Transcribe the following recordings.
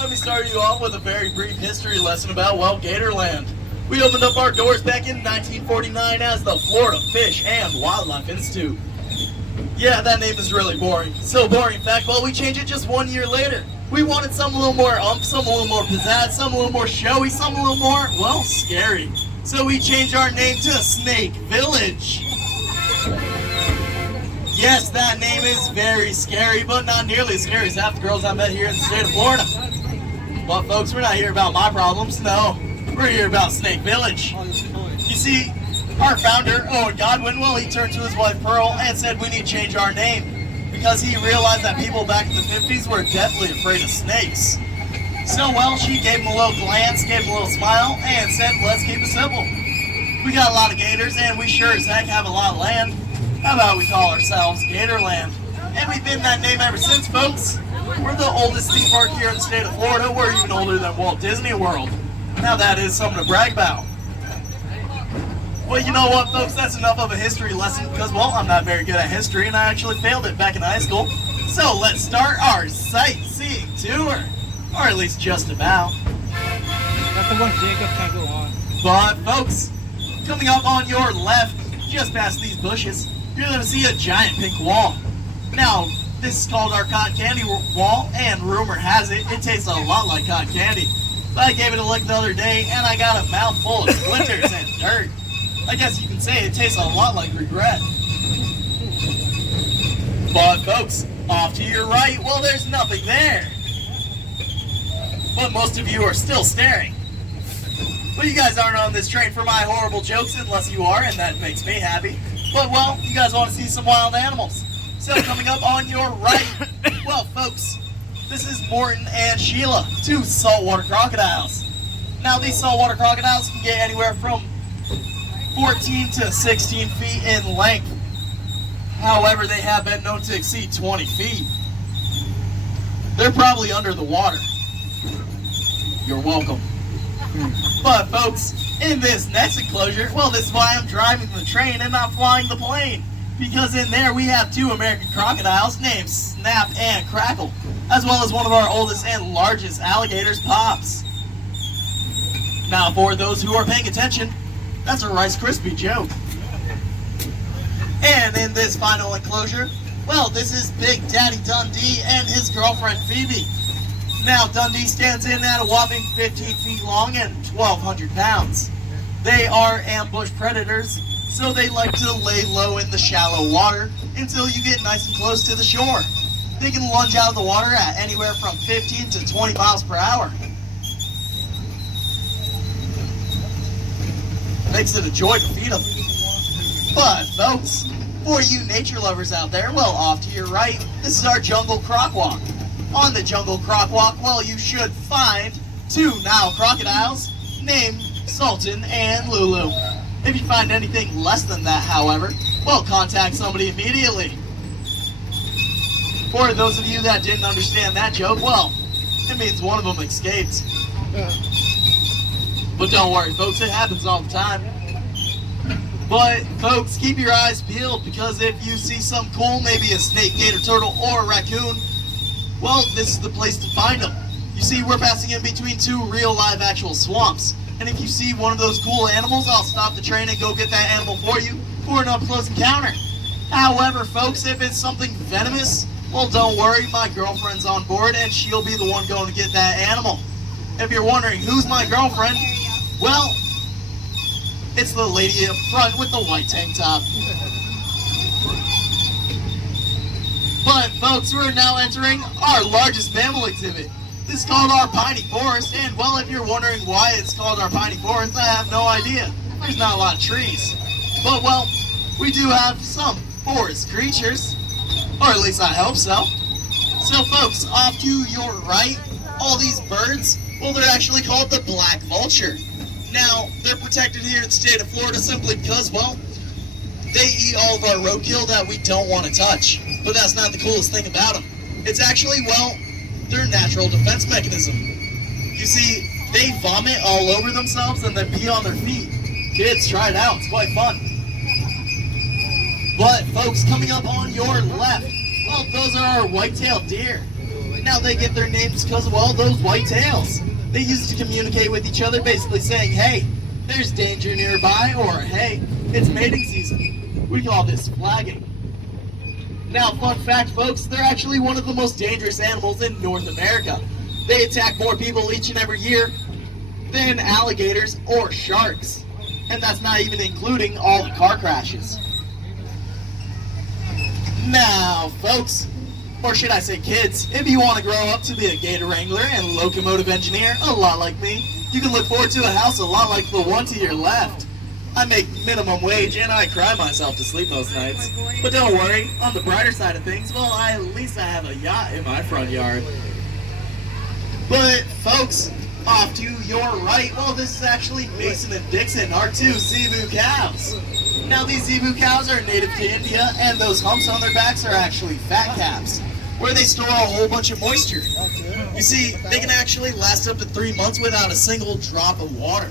let me start you off with a very brief history lesson about, well, Gatorland. We opened up our doors back in 1949 as the Florida Fish and Wildlife Institute. Yeah, that name is really boring. So boring, in fact, well, we changed it just 1 year later. We wanted some a little more some a little more pizzazz, some a little more showy, some a little more, well, scary. So we changed our name to Snake Village. Yes, that name is very scary, but not nearly as scary as half the girls I met here in the state of Florida. But folks, we're not here about my problems, no. We're here about Snake Village. You see, our founder, Owen Godwin, well, he turned to his wife Pearl and said we need to change our name because he realized that people back in the 50s were deathly afraid of snakes. So, well, she gave him a little glance, gave him a little smile, and said, let's keep it simple. We got a lot of gators, and we sure as heck have a lot of land. How about we call ourselves Gatorland? And we've been that name ever since, folks. We're the oldest theme park here in the state of Florida. We're even older than Walt Disney World. Now that is something to brag about. Well, you know what, folks? That's enough of a history lesson because, well, I'm not very good at history, and I actually failed it back in high school. So let's start our sightseeing tour. Or at least just about. That's the one Jacob can't go on. But, folks, coming up on your left, just past these bushes, you're going to see a giant pink wall. Now, this is called our cotton candy wall, and rumor has it, it tastes a lot like cotton candy. But I gave it a lick the other day, and I got a mouthful of splinters and dirt. I guess you can say it tastes a lot like regret. But, folks, off to your right, well, there's nothing there. But most of you are still staring. But you guys aren't on this train for my horrible jokes unless you are, and that makes me happy. But, well, you guys want to see some wild animals. So coming up on your right, well, folks, this is Morton and Sheila, two saltwater crocodiles. Now, these saltwater crocodiles can get anywhere from 14 to 16 feet in length. However, they have been known to exceed 20 feet. They're probably under the water. You're welcome. But, folks, in this next enclosure, well, this is why I'm driving the train and not flying the plane. Because in there we have two American crocodiles named Snap and Crackle, as well as one of our oldest and largest alligators, Pops. Now, for those who are paying attention, that's a Rice Krispie joke. And in this final enclosure, well, this is Big Daddy Dundee and his girlfriend, Phoebe. Now, Dundee stands in at a whopping 15 feet long and 1,200 pounds. They are ambush predators, so they like to lay low in the shallow water until you get nice and close to the shore. They can lunge out of the water at anywhere from 15 to 20 miles per hour. Makes it a joy to feed them. But, folks, for you nature lovers out there, well, off to your right, this is our jungle croc walk. On the jungle croc walk, well, you should find two Nile crocodiles named Sultan and Lulu. If you find anything less than that, however, well, contact somebody immediately. For those of you that didn't understand that joke, well, it means one of them escaped. But don't worry, folks, it happens all the time. But, folks, keep your eyes peeled, because if you see some cool, maybe a snake, gator, turtle, or a raccoon, well, this is the place to find them. You see, we're passing in between two real live actual swamps. And if you see one of those cool animals, I'll stop the train and go get that animal for you for an up-close encounter. However, folks, if it's something venomous, well, don't worry, my girlfriend's on board and she'll be the one going to get that animal. If you're wondering who's my girlfriend, well, it's the lady up front with the white tank top. But, folks, we're now entering our largest mammal exhibit. This is called our Piney Forest, and, well, if you're wondering why it's called our Piney Forest, I have no idea. There's not a lot of trees. But, well, we do have some forest creatures, or at least I hope so. So, folks, off to your right, all these birds, well, they're actually called the black vulture. Now, they're protected here in the state of Florida simply because, well, they eat all of our roadkill that we don't want to touch. But that's not the coolest thing about them. It's actually, well, their natural defense mechanism. You see, they vomit all over themselves and then pee on their feet. Kids, try it out. It's quite fun. But, folks, coming up on your left, well, those are our white-tailed deer. Now they get their names because of all those white tails. They use it to communicate with each other, basically saying, hey, there's danger nearby, or hey, it's mating season. We call this flagging. Now, fun fact, folks, they're actually one of the most dangerous animals in North America. They attack more people each and every year than alligators or sharks. And that's not even including all the car crashes. Now, folks, or should I say kids, if you want to grow up to be a gator wrangler and locomotive engineer, a lot like me, you can look forward to a house a lot like the one to your left. I make minimum wage and I cry myself to sleep most nights. But don't worry, on the brighter side of things, well, at least I have a yacht in my front yard. But, folks, off to your right, well, this is actually Mason and Dixon, our two zebu cows. Now, these zebu cows are native to India, and those humps on their backs are actually fat caps, where they store a whole bunch of moisture. You see, they can actually last up to 3 months without a single drop of water.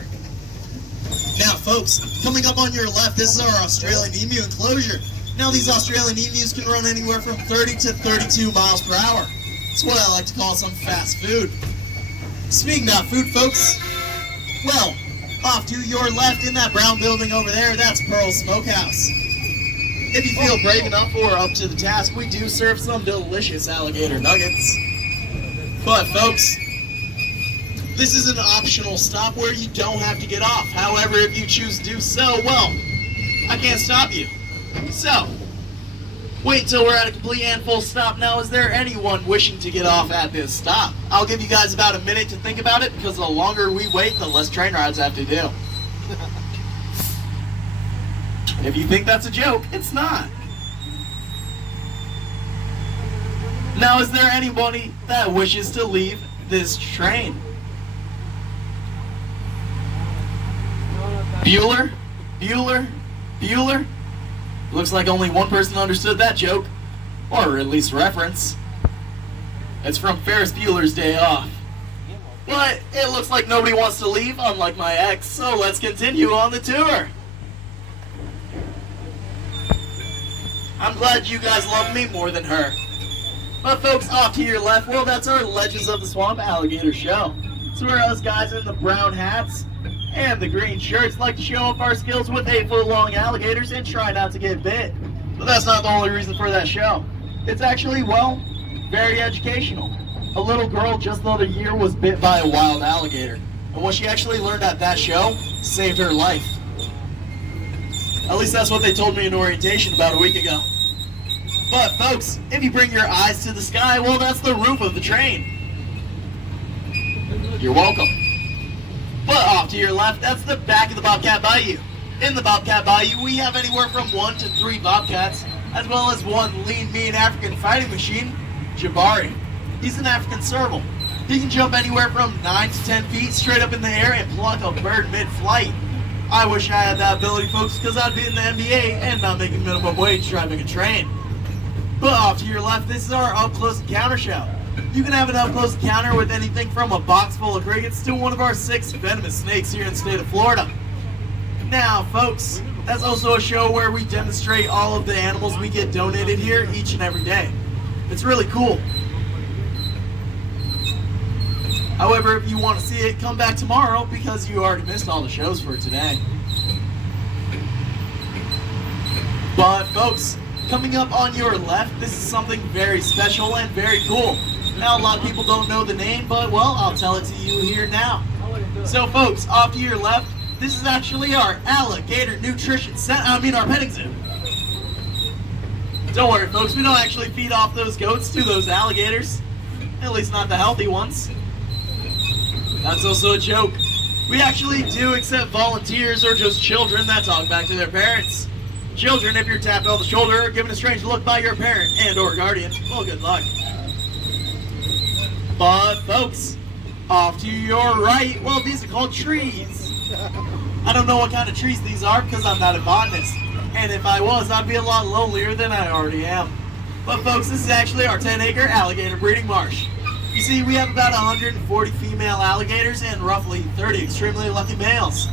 Now, folks, coming up on your left, this is our Australian emu enclosure. Now, these Australian emus can run anywhere from 30 to 32 miles per hour. It's what I like to call some fast food. Speaking of food, folks, well, off to your left in that brown building over there, that's Pearl Smokehouse. If you feel brave enough or up to the task, we do serve some delicious alligator nuggets. But, folks, this is an optional stop where you don't have to get off. However, if you choose to do so, well, I can't stop you. So, wait until we're at a complete and full stop. Now, is there anyone wishing to get off at this stop? I'll give you guys about a minute to think about it, because the longer we wait, the less train rides I have to do. If you think that's a joke, it's not. Now, is there anybody that wishes to leave this train? Bueller? Bueller? Bueller? Looks like only one person understood that joke, or at least reference. It's from Ferris Bueller's Day Off. But it looks like nobody wants to leave, unlike my ex, so let's continue on the tour. I'm glad you guys love me more than her. But folks, off to your left, well, that's our Legends of the Swamp Alligator Show. It's where us guys in the brown hats and the green shirts like to show off our skills with 8-foot-long alligators and try not to get bit. But that's not the only reason for that show. It's actually, well, very educational. A little girl just the other year was bit by a wild alligator. And what she actually learned at that show saved her life. At least that's what they told me in orientation about a week ago. But folks, if you bring your eyes to the sky, well, that's the roof of the train. You're welcome. But off to your left, that's the back of the Bobcat Bayou. In the Bobcat Bayou, we have anywhere from 1 to 3 bobcats, as well as one lean, mean African fighting machine, Jabari. He's an African serval. He can jump anywhere from 9 to 10 feet straight up in the air and pluck a bird mid-flight. I wish I had that ability, folks, because I'd be in the NBA and not making minimum wage driving a train. But off to your left, this is our up-close encounter show. You can have an up-close encounter with anything from a box full of crickets to one of our 6 venomous snakes here in the state of Florida. Now, folks, that's also a show where we demonstrate all of the animals we get donated here each and every day. It's really cool. However, if you want to see it, come back tomorrow because you already missed all the shows for today. But, folks, coming up on your left, this is something very special and very cool. Now, a lot of people don't know the name, but, well, I'll tell it to you here now. So, folks, off to your left, this is actually our alligator nutrition our petting zoo. Don't worry, folks, we don't actually feed off those goats to those alligators. At least not the healthy ones. That's also a joke. We actually do accept volunteers or just children that talk back to their parents. Children, if you're tapped on the shoulder or given a strange look by your parent and or guardian, well, good luck. But, folks, off to your right, well, these are called trees. I don't know what kind of trees these are because I'm not a botanist. And if I was, I'd be a lot lonelier than I already am. But, folks, this is actually our 10-acre alligator breeding marsh. You see, we have about 140 female alligators and roughly 30 extremely lucky males.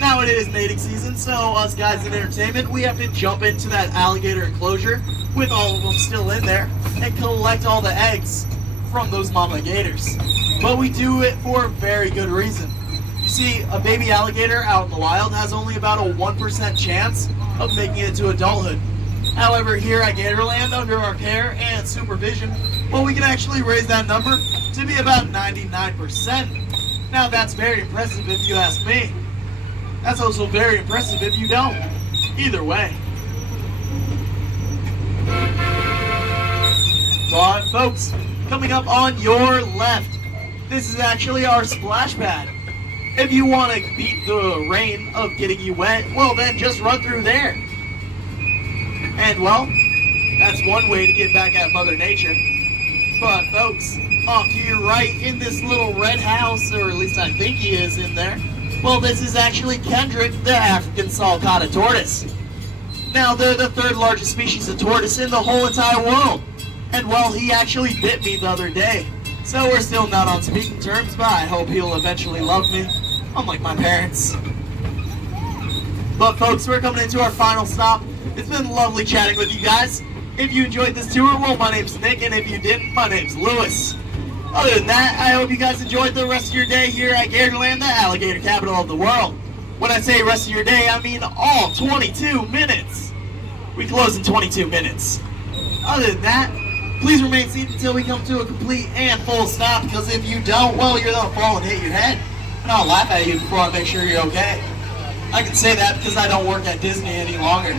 Now it is mating season, so us guys in entertainment, we have to jump into that alligator enclosure with all of them still in there and collect all the eggs from those mama gators. But we do it for a very good reason. You see, a baby alligator out in the wild has only about a 1% chance of making it to adulthood. However, here at Gatorland, under our care and supervision, well, we can actually raise that number to be about 99%. Now, that's very impressive if you ask me. That's also very impressive if you don't. Either way. But folks, coming up on your left, this is actually our splash pad. If you want to beat the rain of getting you wet, well then just run through there. And well, that's one way to get back at Mother Nature. But folks, off to your right in this little red house, or at least I think he is in there, well, this is actually Kendrick, the African sulcata tortoise. Now, they're the third largest species of tortoise in the whole entire world. And well, he actually bit me the other day. So we're still not on speaking terms, but I hope he'll eventually love me, unlike my parents. But folks, we're coming into our final stop. It's been lovely chatting with you guys. If you enjoyed this tour, well, my name's Nick, and if you didn't, my name's Lewis. Other than that, I hope you guys enjoyed the rest of your day here at Gatorland, the alligator capital of the world. When I say rest of your day, I mean all 22 minutes. We close in 22 minutes. Other than that, please remain seated until we come to a complete and full stop, because if you don't, well, you're going to fall and hit your head. And I'll laugh at you before I make sure you're okay. I can say that because I don't work at Disney any longer.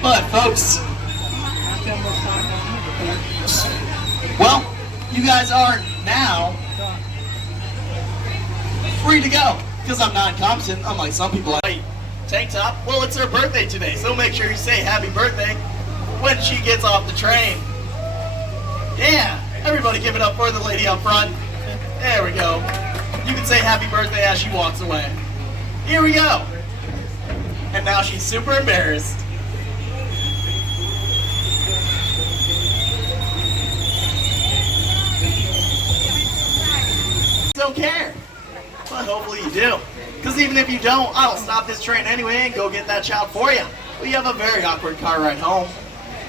But folks, well, you guys are now free to go, because I'm not incompetent, unlike some people. Tank top, well, it's her birthday today, so make sure you say happy birthday when she gets off the train. Yeah, everybody give it up for the lady up front. There we go. You can say happy birthday as she walks away. Here we go. And now she's super embarrassed. Don't care. But hopefully you do. Because even if you don't, I'll stop this train anyway and go get that child for you. We have a very awkward car ride home.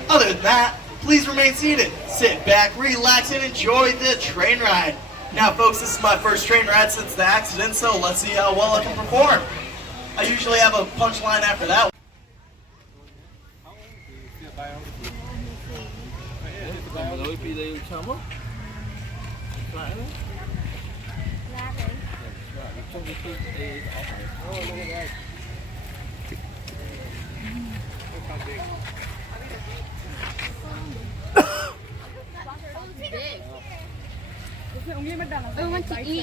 Other than that, please remain seated. Sit back, relax, and enjoy the train ride. Now folks, this is my first train ride since the accident, so let's see how well I can perform. I usually have a punchline after that.มันขี้อี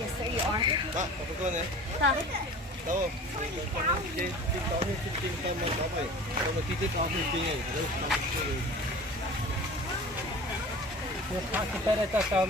Yes, sir, you are. Đâu? Kita datang